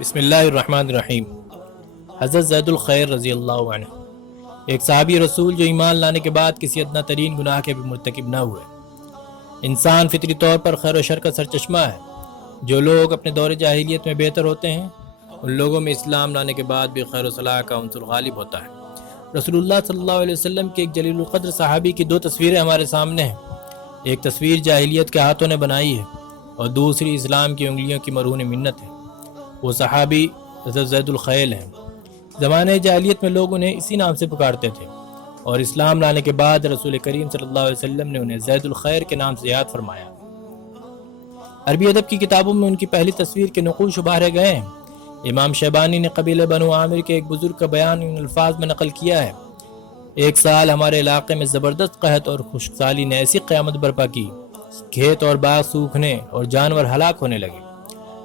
بسم اللہ الرحمن الرحیم۔ حضرت زید الخیر رضی اللہ عنہ ایک صحابی رسول جو ایمان لانے کے بعد کسی ادنا ترین گناہ کے بھی مرتکب نہ ہوئے۔ انسان فطری طور پر خیر و شر کا سرچشمہ ہے۔ جو لوگ اپنے دور جاہلیت میں بہتر ہوتے ہیں ان لوگوں میں اسلام لانے کے بعد بھی خیر و صلاح کا عنصر غالب ہوتا ہے۔ رسول اللہ صلی اللہ علیہ وسلم کے ایک جلیل القدر صحابی کی دو تصویریں ہمارے سامنے ہیں۔ ایک تصویر جاہلیت کے ہاتھوں نے بنائی ہے اور دوسری اسلام کی انگلیوں کی مرہون منت ہے۔ وہ صحابی حضرت زید الخیل ہیں۔ زمانۂ جاہلیت میں لوگ انہیں اسی نام سے پکارتے تھے اور اسلام لانے کے بعد رسول کریم صلی اللہ علیہ وسلم نے انہیں زید الخیر کے نام سے یاد فرمایا۔ عربی ادب کی کتابوں میں ان کی پہلی تصویر کے نقوش ابھارے گئے ہیں۔ امام شیبانی نے قبیلہ بنو عامر کے ایک بزرگ کا بیان ان الفاظ میں نقل کیا ہے: ایک سال ہمارے علاقے میں زبردست قحط اور خشک سالی نے ایسی قیامت برپا کی، کھیت اور باغ سوکھنے اور جانور ہلاک ہونے لگے۔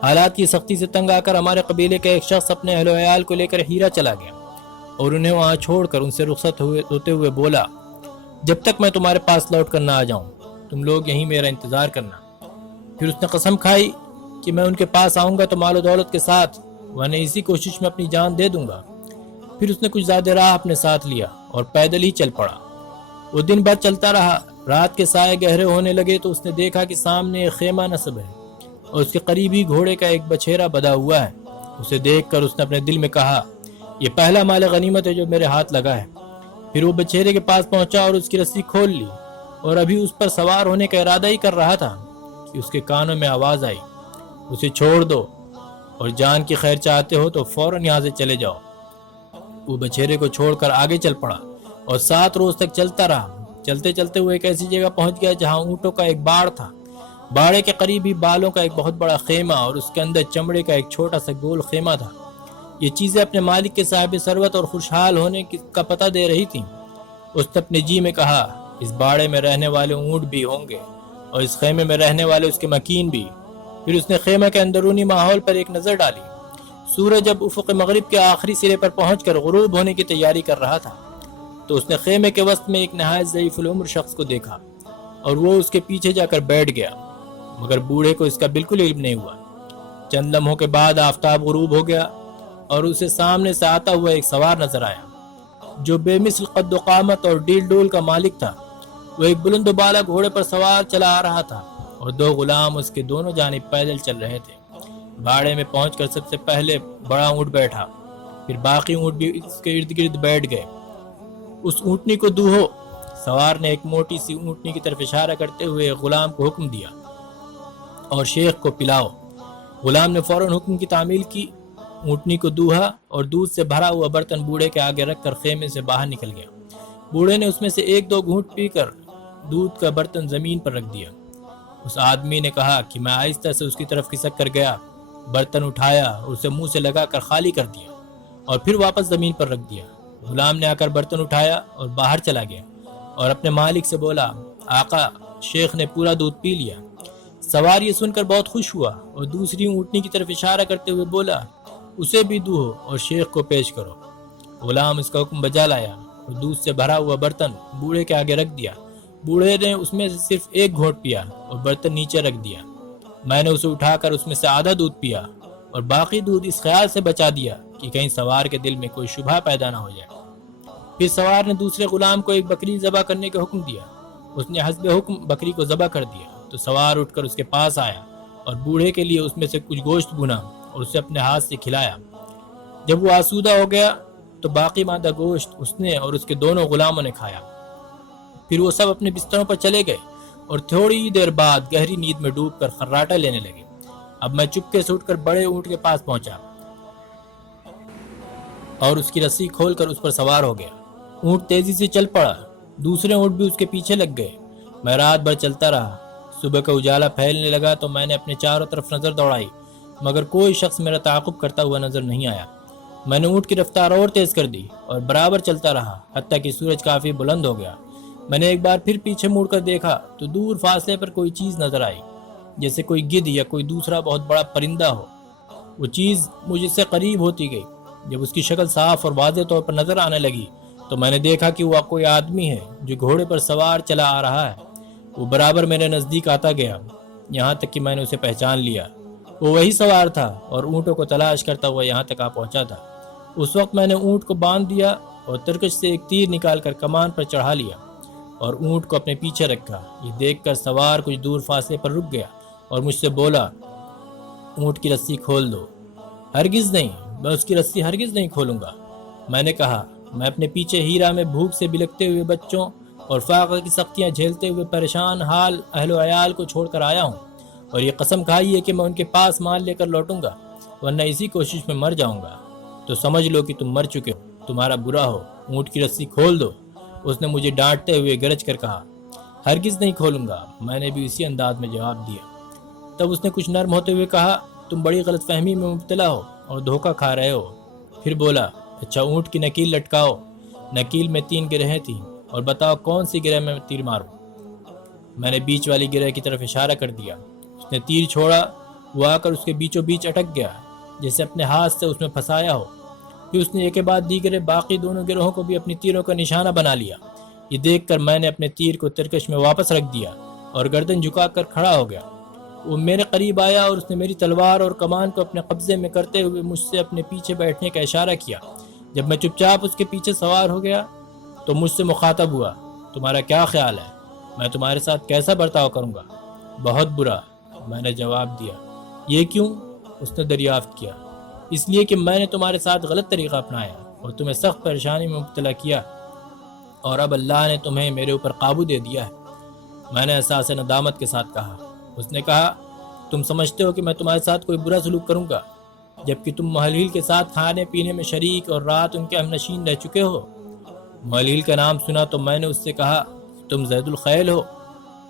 حالات کی سختی سے تنگ آ کر ہمارے قبیلے کا ایک شخص اپنے اہل و عیال کو لے کر ہیرا چلا گیا اور انہیں وہاں چھوڑ کر ان سے رخصت ہوتے ہوئے بولا، جب تک میں تمہارے پاس لوٹ کر نہ آ جاؤں تم لوگ یہیں میرا انتظار کرنا۔ پھر اس نے قسم کھائی کہ میں ان کے پاس آؤں گا تو مال و دولت کے ساتھ، ورنہ اسی کوشش میں اپنی جان دے دوں گا۔ پھر اس نے کچھ زیادہ راہ اپنے ساتھ لیا اور پیدل ہی چل پڑا۔ وہ دن بھر چلتا رہا۔ رات کے سائے گہرے ہونے لگے تو اس نے دیکھا کہ سامنے ایک خیمہ نصب ہے اور اس کے قریب ہی گھوڑے کا ایک بچھیرا بدھا ہوا ہے۔ اسے دیکھ کر اس نے اپنے دل میں کہا، یہ پہلا مال غنیمت ہے جو میرے ہاتھ لگا ہے۔ پھر وہ بچھیرے کے پاس پہنچا اور اس کی رسی کھول لی اور ابھی اس پر سوار ہونے کا ارادہ ہی کر رہا تھا کہ اس کے کانوں میں آواز آئی، اسے چھوڑ دو اور جان کی خیر چاہتے ہو تو فوراً یہاں سے چلے جاؤ۔ وہ بچھیرے کو چھوڑ کر آگے چل پڑا اور 7 روز تک چلتا رہا۔ چلتے چلتے وہ ایک ایسی جگہ پہنچ گیا جہاں اونٹوں کا ایک باڑ تھا۔ باڑے کے قریب ہی بالوں کا ایک بہت بڑا خیمہ اور اس کے اندر چمڑے کا ایک چھوٹا سا گول خیمہ تھا۔ یہ چیزیں اپنے مالک کے صاحب ثروت اور خوشحال ہونے کا پتہ دے رہی تھیں۔ اس نے اپنے جی میں کہا، اس باڑے میں رہنے والے اونٹ بھی ہوں گے اور اس خیمے میں رہنے والے اس کے مکین بھی۔ پھر اس نے خیمہ کے اندرونی ماحول پر ایک نظر ڈالی۔ سورج جب افق مغرب کے آخری سرے پر پہنچ کر غروب ہونے کی تیاری کر رہا تھا تو اس نے خیمے کے وسط میں ایک نہایت ضعیف العمر شخص کو دیکھا اور وہ اس کے پیچھے جا کر بیٹھ گیا، مگر بوڑھے کو اس کا بالکل علم نہیں ہوا۔ چند لمحوں کے بعد آفتاب غروب ہو گیا اور اسے سامنے سے آتا ہوا ایک سوار نظر آیا جو بے مثل قد و قامت اور ڈیل ڈول کا مالک تھا۔ وہ ایک بلند و بالا گھوڑے پر سوار چلا آ رہا تھا اور 2 غلام اس کے دونوں جانب پیدل چل رہے تھے۔ باڑے میں پہنچ کر سب سے پہلے بڑا اونٹ بیٹھا، پھر باقی اونٹ بھی اس کے ارد گرد بیٹھ گئے۔ اس اونٹنی کو دوہو، سوار نے ایک موٹی سی اونٹنی کی طرف اشارہ کرتے ہوئے غلام کو حکم دیا، اور شیخ کو پلاؤ۔ غلام نے فوراً حکم کی تعمیل کی، اونٹنی کو دوہا اور دودھ سے بھرا ہوا برتن بوڑھے کے آگے رکھ کر خیمے سے باہر نکل گیا۔ بوڑھے نے اس میں سے 1-2 گھونٹ پی کر دودھ کا برتن زمین پر رکھ دیا۔ اس آدمی نے کہا کہ میں آہستہ سے اس کی طرف کھسک کر گیا، برتن اٹھایا اور اسے منہ سے لگا کر خالی کر دیا اور پھر واپس زمین پر رکھ دیا۔ غلام نے آ کر برتن اٹھایا اور باہر چلا گیا اور اپنے مالک سے بولا، آقا، شیخ نے پورا دودھ پی لیا۔ سوار یہ سن کر بہت خوش ہوا اور دوسری اونٹنی کی طرف اشارہ کرتے ہوئے بولا، اسے بھی دوہو اور شیخ کو پیش کرو۔ غلام اس کا حکم بجا لایا اور دودھ سے بھرا ہوا برتن بوڑھے کے آگے رکھ دیا۔ بوڑھے نے اس میں سے صرف 1 گھونٹ پیا اور برتن نیچے رکھ دیا۔ میں نے اسے اٹھا کر اس میں سے آدھا دودھ پیا اور باقی دودھ اس خیال سے بچا دیا کہ کہیں سوار کے دل میں کوئی شبہ پیدا نہ ہو جائے۔ پھر سوار نے دوسرے غلام کو ایک بکری ذبح کرنے کا حکم دیا۔ اس نے حسب حکم بکری کو ذبح کر دیا تو سوار اٹھ کر اس کے پاس آیا اور بوڑھے کے لیے اس میں سے کچھ گوشت بھونا اور اسے اپنے ہاتھ سے کھلایا۔ جب وہ آسودہ ہو گیا تو باقی ماندہ گوشت اس نے اور اس کے دونوں غلاموں نے کھایا۔ پھر وہ سب اپنے بستروں پر چلے گئے اور تھوڑی دیر بعد گہری نیند میں ڈوب کر خراٹہ لینے لگے۔ اب میں چپکے سے اٹھ کر بڑے اونٹ کے پاس پہنچا اور اس کی رسی کھول کر اس پر سوار ہو گیا۔ اونٹ تیزی سے چل پڑا، دوسرے اونٹ بھی اس کے پیچھے لگ گئے۔ میں رات بھر چلتا رہا۔ صبح کا اجالا پھیلنے لگا تو میں نے اپنے چاروں طرف نظر دوڑائی، مگر کوئی شخص میرا تعاقب کرتا ہوا نظر نہیں آیا۔ میں نے اونٹ کی رفتار اور تیز کر دی اور برابر چلتا رہا حتیٰ کہ سورج کافی بلند ہو گیا۔ میں نے ایک بار پھر پیچھے مڑ کر دیکھا تو دور فاصلے پر کوئی چیز نظر آئی، جیسے کوئی گدھ یا کوئی دوسرا بہت بڑا پرندہ ہو۔ وہ چیز مجھ سے قریب ہوتی گئی۔ جب اس کی شکل صاف اور واضح طور پر نظر آنے لگی تو میں نے دیکھا کہ وہ کوئی آدمی ہے جو گھوڑے پر سوار چلا آ رہا ہے۔ وہ برابر میرے نزدیک آتا گیا، یہاں تک کہ میں نے اسے پہچان لیا۔ وہ وہی سوار تھا اور اونٹوں کو تلاش کرتا ہوا یہاں تک آ پہنچا تھا۔ اس وقت میں نے اونٹ کو باندھ دیا اور ترکش سے ایک تیر نکال کر کمان پر چڑھا لیا اور اونٹ کو اپنے پیچھے رکھا۔ یہ دیکھ کر سوار کچھ دور فاصلے پر رک گیا اور مجھ سے بولا، اونٹ کی رسی کھول دو۔ ہرگز نہیں، میں اس کی رسی ہرگز نہیں کھولوں گا۔ میں نے کہا، میں اپنے پیچھے ہیرا میں بھوک سے بلکتے ہوئے بچوں اور فاقہ کی سختیاں جھیلتے ہوئے پریشان حال اہل و عیال کو چھوڑ کر آیا ہوں، اور یہ قسم کھائی ہے کہ میں ان کے پاس مال لے کر لوٹوں گا، ورنہ اسی کوشش میں مر جاؤں گا۔ تو سمجھ لو کہ تم مر چکے ہو، تمہارا برا ہو، اونٹ کی رسی کھول دو۔ اس نے مجھے ڈانٹتے ہوئے گرج کر کہا، ہرگز نہیں کھولوں گا۔ میں نے بھی اسی انداز میں جواب دیا۔ تب اس نے کچھ نرم ہوتے ہوئے کہا، تم بڑی غلط فہمی میں مبتلا ہو اور دھوکہ کھا رہے ہو۔ پھر بولا، اچھا اونٹ کی نکیل لٹکاؤ۔ نکیل میں 3 گرہیں تھیں، اور بتاؤ کون سی گرہ میں تیر ماروں۔ میں نے بیچ والی گرہ کی طرف اشارہ کر دیا۔ اس نے تیر چھوڑا، وہ آ کر اس کے بیچوں بیچ اٹک گیا، جیسے اپنے ہاتھ سے اس میں پھنسایا ہو۔ پھر اس نے ایک کے بعد دیگر باقی دونوں گروہوں کو بھی اپنی تیروں کا نشانہ بنا لیا۔ یہ دیکھ کر میں نے اپنے تیر کو ترکش میں واپس رکھ دیا اور گردن جھکا کر کھڑا ہو گیا۔ وہ میرے قریب آیا اور اس نے میری تلوار اور کمان کو اپنے قبضے میں کرتے ہوئے مجھ سے اپنے پیچھے بیٹھنے کا اشارہ کیا۔ جب میں چپ چاپ اس کے پیچھے سوار ہو گیا تو مجھ سے مخاطب ہوا، تمہارا کیا خیال ہے؟ میں تمہارے ساتھ کیسا برتاؤ کروں گا؟ بہت برا، میں نے جواب دیا۔ یہ کیوں؟ اس نے دریافت کیا۔ اس لیے کہ میں نے تمہارے ساتھ غلط طریقہ اپنایا اور تمہیں سخت پریشانی میں مبتلا کیا، اور اب اللہ نے تمہیں میرے اوپر قابو دے دیا ہے۔ میں نے احساس ندامت کے ساتھ کہا۔ اس نے کہا، تم سمجھتے ہو کہ میں تمہارے ساتھ کوئی برا سلوک کروں گا، جبکہ تم محلیل کے ساتھ کھانے پینے میں شریک اور رات ان کے ہم نشین رہ چکے ہو؟ محلیل کا نام سنا تو میں نے اس سے کہا، تم زید الخیل ہو؟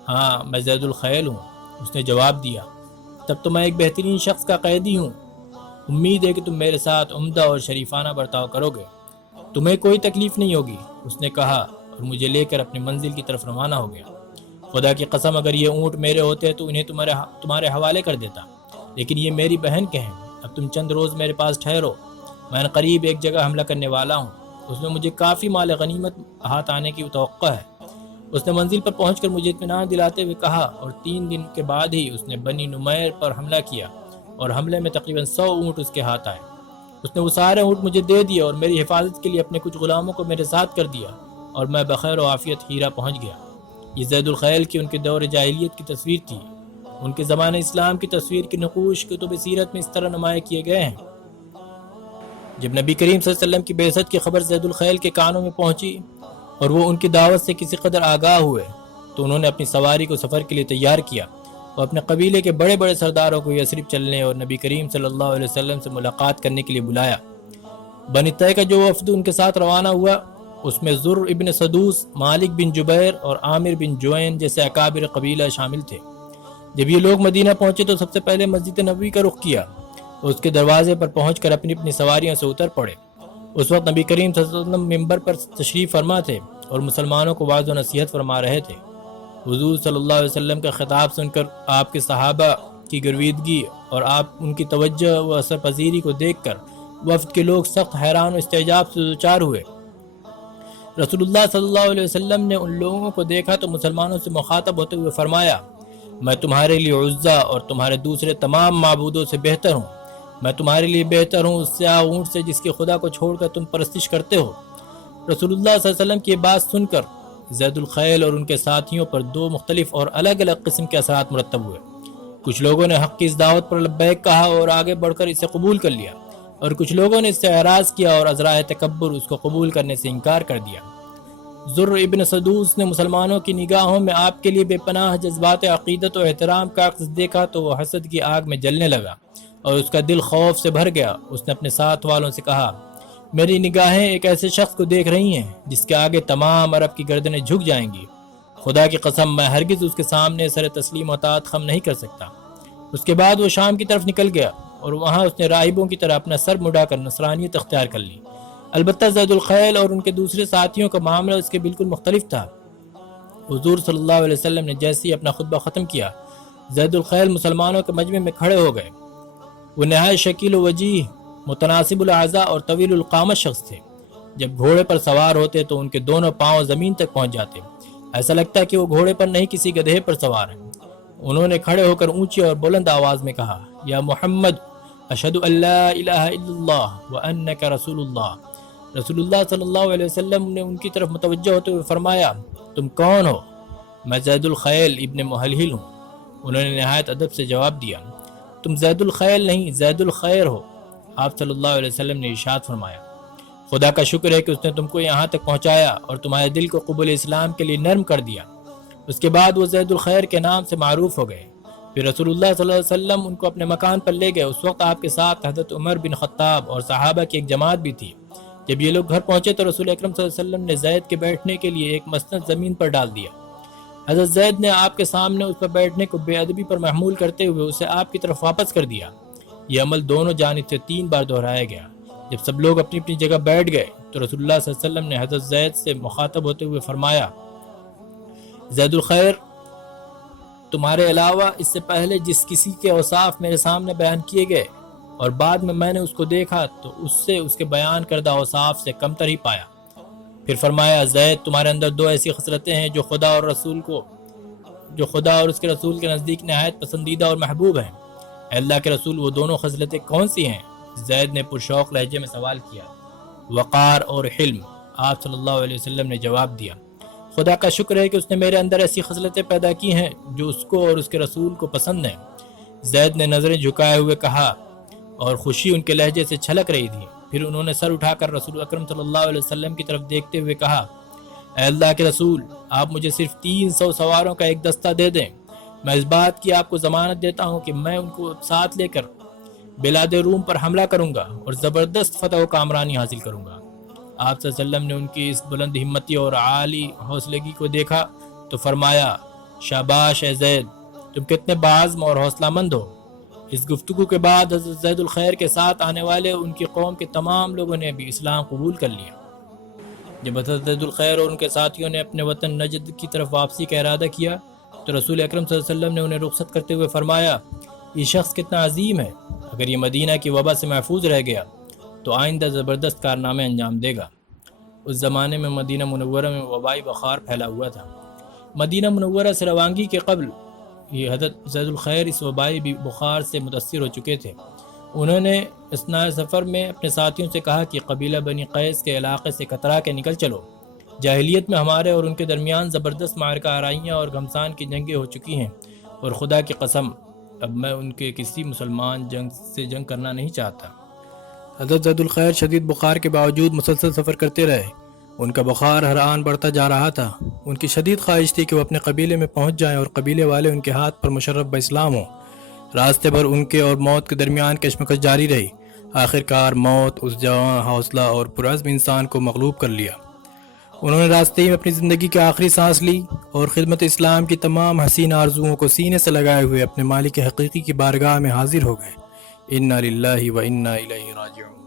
ہاں، میں زید الخیل ہوں، اس نے جواب دیا۔ تب تو میں ایک بہترین شخص کا قیدی ہوں۔ امید ہے کہ تم میرے ساتھ عمدہ اور شریفانہ برتاؤ کرو گے، تمہیں کوئی تکلیف نہیں ہوگی، اس نے کہا، اور مجھے لے کر اپنی منزل کی طرف روانہ ہو گیا۔ خدا کی قسم، اگر یہ اونٹ میرے ہوتے تو انہیں تمہارے حوالے کر دیتا، لیکن یہ میری بہن کے ہیں۔ اب تم چند روز میرے پاس ٹھہرو، میں قریب ایک جگہ حملہ کرنے والا ہوں، اس میں مجھے کافی مال غنیمت ہاتھ آنے کی توقع ہے۔ اس نے منزل پر پہنچ کر مجھے اطمینان دلاتے ہوئے کہا، اور 3 دن کے بعد ہی اس نے بنی نمیر پر حملہ کیا، اور حملے میں تقریباً 100 اونٹ اس کے ہاتھ آئے۔ اس نے وہ سارے اونٹ مجھے دے دیے اور میری حفاظت کے لیے اپنے کچھ غلاموں کو میرے ساتھ کر دیا، اور میں بخیر و عافیت ہیرا پہنچ گیا۔ یہ زید الخیل کی ان کے دور جاہلیت کی تصویر تھی۔ ان کے زمانہ اسلام کی تصویر کے نقوش کتب سیرت میں اس طرح نمایاں کیے گئے ہیں۔ جب نبی کریم صلی اللہ علیہ وسلم کی بعثت کی خبر زید الخیل کے کانوں میں پہنچی اور وہ ان کی دعوت سے کسی قدر آگاہ ہوئے، تو انہوں نے اپنی سواری کو سفر کے لیے تیار کیا اور اپنے قبیلے کے بڑے بڑے سرداروں کو یثرب چلنے اور نبی کریم صلی اللہ علیہ وسلم سے ملاقات کرنے کے لیے بلایا۔ بنی طے کا جو وفد ان کے ساتھ روانہ ہوا، اس میں زر ابن سدوس، مالک بن جبیر اور عامر بن جوین جیسے اکابر قبیلہ شامل تھے۔ جب یہ لوگ مدینہ پہنچے تو سب سے پہلے مسجد نبوی کا رخ کیا اور اس کے دروازے پر پہنچ کر اپنی اپنی سواریوں سے اتر پڑے۔ اس وقت نبی کریم صلی اللہ علیہ وسلم ممبر پر تشریف فرما تھے اور مسلمانوں کو واعظ و نصیحت فرما رہے تھے۔ حضور صلی اللہ علیہ وسلم کا خطاب سن کر آپ کے صحابہ کی گرویدگی اور آپ ان کی توجہ و اثر پذیری کو دیکھ کر وفد کے لوگ سخت حیران و استعجاب سے دوچار ہوئے۔ رسول اللہ صلی اللہ علیہ وسلم نے ان لوگوں کو دیکھا تو مسلمانوں سے مخاطب ہوتے ہوئے فرمایا، میں تمہارے لیے عزا اور تمہارے دوسرے تمام معبودوں سے بہتر ہوں۔ میں تمہارے لیے بہتر ہوں اس سیاہ اونٹ سے جس کے خدا کو چھوڑ کر تم پرستش کرتے ہو۔ رسول اللہ صلی اللہ علیہ وسلم کی یہ بات سن کر زید الخیل اور ان کے ساتھیوں پر 2 مختلف اور الگ الگ قسم کے اثرات مرتب ہوئے۔ کچھ لوگوں نے حق کی اس دعوت پر لبیک کہا اور آگے بڑھ کر اسے قبول کر لیا، اور کچھ لوگوں نے اس سے اعراض کیا اور عذرائے تکبر اس کو قبول کرنے سے انکار کر دیا۔ زر ابن سدوس نے مسلمانوں کی نگاہوں میں آپ کے لیے بے پناہ جذبات عقیدت و احترام کا عکس دیکھا تو وہ حسد کی آگ میں جلنے لگا اور اس کا دل خوف سے بھر گیا۔ اس نے اپنے ساتھ والوں سے کہا، میری نگاہیں ایک ایسے شخص کو دیکھ رہی ہیں جس کے آگے تمام عرب کی گردنیں جھک جائیں گی۔ خدا کی قسم، میں ہرگز اس کے سامنے سر تسلیم و اطاعت خم نہیں کر سکتا۔ اس کے بعد وہ شام کی طرف نکل گیا اور وہاں اس نے راہبوں کی طرح اپنا سر مڈا کر نصرانیت اختیار کر لی۔ البتہ زید الخیل اور ان کے دوسرے ساتھیوں کا معاملہ اس کے بالکل مختلف تھا۔ حضور صلی اللہ علیہ وسلم نے جیسے ہی اپنا خطبہ ختم کیا، زید الخیل مسلمانوں کے مجمع میں کھڑے ہو گئے۔ وہ نہایت شکیل و وجیح، متناسب الاعضاء اور طویل القامت شخص تھے۔ جب گھوڑے پر سوار ہوتے تو ان کے دونوں پاؤں زمین تک پہنچ جاتے، ایسا لگتا کہ وہ گھوڑے پر نہیں کسی گدھے پر سوار ہیں۔ انہوں نے کھڑے ہو کر اونچی اور بلند آواز میں کہا، یا محمد اشہد ان لا الہ الا اللہ وانک رسول اللہ۔ رسول اللہ صلی اللہ علیہ وسلم نے ان کی طرف متوجہ ہوتے ہوئے فرمایا، تم کون ہو؟ میں زید الخیل ابن محلحل ہوں۔ انہوں نے نہایت ادب سے جواب دیا، تم زید الخیل نہیں زید الخیر ہو۔ آپ صلی اللہ علیہ وسلم نے ارشاد فرمایا، خدا کا شکر ہے کہ اس نے تم کو یہاں تک پہنچایا اور تمہارے دل کو قبول اسلام کے لیے نرم کر دیا۔ اس کے بعد وہ زید الخیر کے نام سے معروف ہو گئے۔ پھر رسول اللہ صلی اللہ علیہ وسلم ان کو اپنے مکان پر لے گئے۔ اس وقت آپ کے ساتھ حضرت عمر بن خطاب اور صحابہ کی ایک جماعت بھی تھی۔ جب یہ لوگ گھر پہنچے تو رسول اکرم صلی اللہ علیہ وسلم نے زید کے بیٹھنے کے لیے ایک مسند زمین پر ڈال دیا۔ حضرت زید نے آپ کے سامنے اس پر بیٹھنے کو بے ادبی پر محمول کرتے ہوئے اسے آپ کی طرف واپس کر دیا۔ یہ عمل دونوں جانب سے 3 بار دہرایا گیا۔ جب سب لوگ اپنی اپنی جگہ بیٹھ گئے تو رسول اللہ صلی اللہ علیہ وسلم نے حضرت زید سے مخاطب ہوتے ہوئے فرمایا، زید الخیر، تمہارے علاوہ اس سے پہلے جس کسی کے اوصاف میرے سامنے بیان کیے گئے اور بعد میں نے اس کو دیکھا تو اس سے اس کے بیان کردہ اوصاف سے کمتر ہی پایا۔ پھر فرمایا، زید، تمہارے اندر 2 ایسی خصلتیں ہیں جو خدا اور اس کے رسول کے نزدیک نہایت پسندیدہ اور محبوب ہیں۔ اے اللہ کے رسول، وہ دونوں خصلتیں کون سی ہیں؟ زید نے پرشوق لہجے میں سوال کیا۔ وقار اور حلم، آپ صلی اللہ علیہ وسلم نے جواب دیا، خدا کا شکر ہے کہ اس نے میرے اندر ایسی خصلتیں پیدا کی ہیں جو اس کو اور اس کے رسول کو پسند ہیں۔ زید نے نظریں جھکائے ہوئے کہا اور خوشی ان کے لہجے سے چھلک رہی تھی۔ پھر انہوں نے سر اٹھا کر رسول اکرم صلی اللہ علیہ وسلم کی طرف دیکھتے ہوئے کہا، اے اللہ کے رسول، آپ مجھے صرف 300 سواروں کا ایک دستہ دے دیں، میں اس بات کی آپ کو ضمانت دیتا ہوں کہ میں ان کو ساتھ لے کر بلاد روم پر حملہ کروں گا اور زبردست فتح و کامرانی حاصل کروں گا۔ آپ صلی اللہ علیہ وسلم نے ان کی اس بلند ہمتی اور عالی حوصلگی کو دیکھا تو فرمایا، شاباش اے زید، تم کتنے باعزم اور حوصلہ مند ہو۔ اس گفتگو کے بعد حضرت زید الخیر کے ساتھ آنے والے ان کی قوم کے تمام لوگوں نے بھی اسلام قبول کر لیا۔ جب حضرت زید الخیر اور ان کے ساتھیوں نے اپنے وطن نجد کی طرف واپسی کا ارادہ کیا تو رسول اکرم صلی اللہ علیہ وسلم نے انہیں رخصت کرتے ہوئے فرمایا، یہ شخص کتنا عظیم ہے، اگر یہ مدینہ کی وبا سے محفوظ رہ گیا تو آئندہ زبردست کارنامے انجام دے گا۔ اس زمانے میں مدینہ منورہ میں وبائی بخار پھیلا ہوا تھا۔ مدینہ منورہ سے روانگی کے قبل یہ حضرت زید الخیر اس وبائی بخار سے متاثر ہو چکے تھے۔ انہوں نے اثناء سفر میں اپنے ساتھیوں سے کہا کہ قبیلہ بنی قیس کے علاقے سے کترا کے نکل چلو۔ جاہلیت میں ہمارے اور ان کے درمیان زبردست معرکہ آرائیاں اور گھمسان کی جنگیں ہو چکی ہیں، اور خدا کی قسم اب میں ان کے کسی مسلمان سے جنگ کرنا نہیں چاہتا۔ حضرت زید الخیر شدید بخار کے باوجود مسلسل سفر کرتے رہے۔ ان کا بخار ہر آن بڑھتا جا رہا تھا۔ ان کی شدید خواہش تھی کہ وہ اپنے قبیلے میں پہنچ جائیں اور قبیلے والے ان کے ہاتھ پر مشرف باسلام ہوں۔ راستے بھر ان کے اور موت کے درمیان کشمکش جاری رہی۔ آخرکار موت اس جواں، حوصلہ اور پرعزم انسان کو مغلوب کر لیا۔ انہوں نے راستے میں اپنی زندگی کی آخری سانس لی اور خدمت اسلام کی تمام حسین آرزوؤں کو سینے سے لگائے ہوئے اپنے مالک حقیقی کی بارگاہ میں حاضر ہو گئے۔ انا للہ و انا الیہ راجعون۔